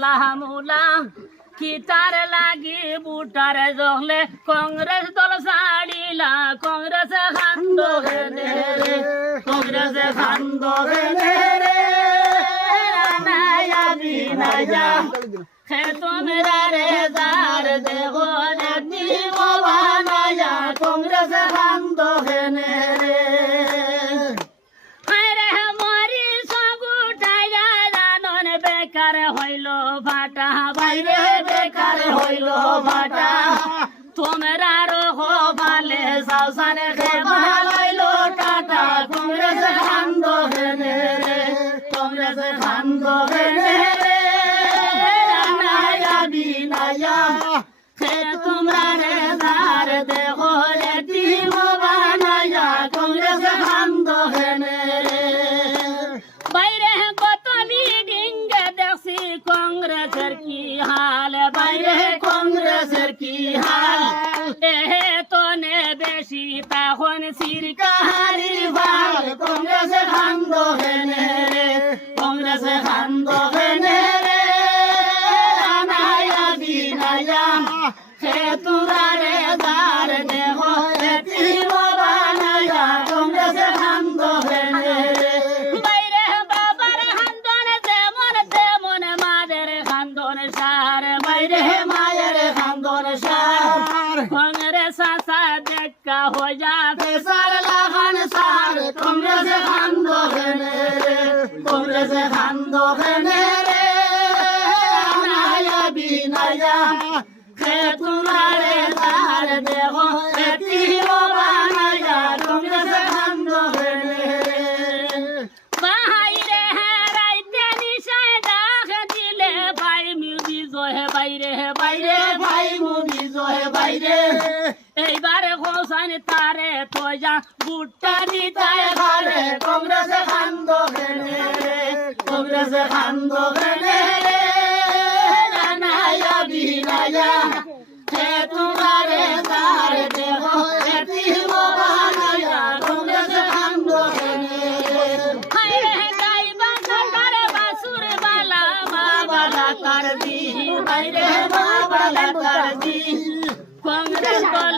সালামুলা কি তার লাগি বুটার জহলে কংগ্রেস দল ছাড়িলা কংগ্রেস খান্দ হেনে রে কংগ্রেস খান্দ হেনে রে নায়া বিনায়া হে তোমরা রে যার দেহো নেতি বানায়া কংগ্রেস খান্দ হেনে রে বেকার হইল ভাটা বাইরে বেকার হইল ভাটা তোমরা রো ভালে সাউসানে খে ভালাইল টাটা কংগ্রেস খান্দ হেনে রে কংগ্রেস খান্দ হেনে রে নায়া বিনায়া খে তোমরা রে দার দেহো রে তিম বানায়া কংগ্রেস খান্দ হেনে রে বাইরে কংগ্রেসের কি হাল বাইরে কংগ্রেসের কি হাল এহে তনে বেশি তখন সিরকাহারি ভাল কংগ্রেস খান্দ হেনে রে কংগ্রেস খান্দ হেনে রে নায়া বিনায়া হে তোরা রে দার দেহ তিম বানায়া কংগ্রেস খান্দ হেনে রে কংগ্রেস আসা দেখা হয়ে যাবে সার লাগান সার কংগ্রেস খান্দ হেনে রে কংগ্রেস খান্দ হেনে রে নায়া বিনায়া খে তোমরা রে তার দেহ তিম বানায়া কংগ্রেস খান্দ হেনে রে বাইরে রাইতে নিশায় ডাক দিলে ভাই মিউজি জয় বাইরে বাইরে ভাই মুদি জয় বাইরে এইবারে হোসেন তারে তো যা বুটটা নিতায় ঘরে কংগ্রেস খান্দ হেনে রে কংগ্রেস খান্দ হেনে রে নায়া বিনায়া